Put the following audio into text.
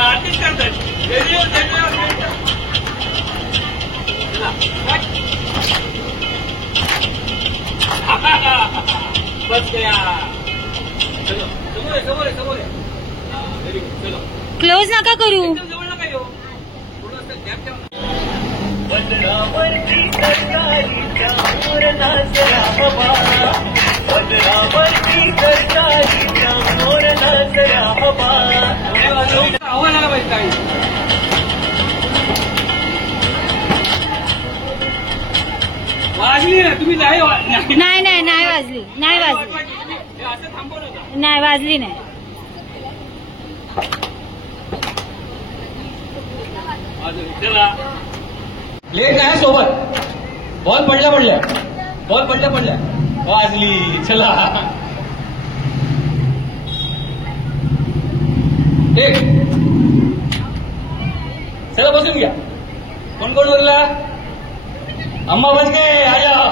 artist करतात बस गया चलो समोर आहे व्हेरी गुड चलो क्लोज नका करू जवळ नका येऊ थोडंसं गॅप ठेवा वज्रावरती सरकारीच्या मोरनाचा हवा वज्रावरती सरकारीच्या मोरनाचा हवा आव्हान आला पाहिजे काही वाजली ना तुम्ही नाही नाही वाजली असं थांबवलं होतं नाही वाजली नाही चला लेट नाही सोबत बॉल पडल्या वाजली चला एक चला बसून घ्या कोण उरला अम्मा बस गए आ जाओ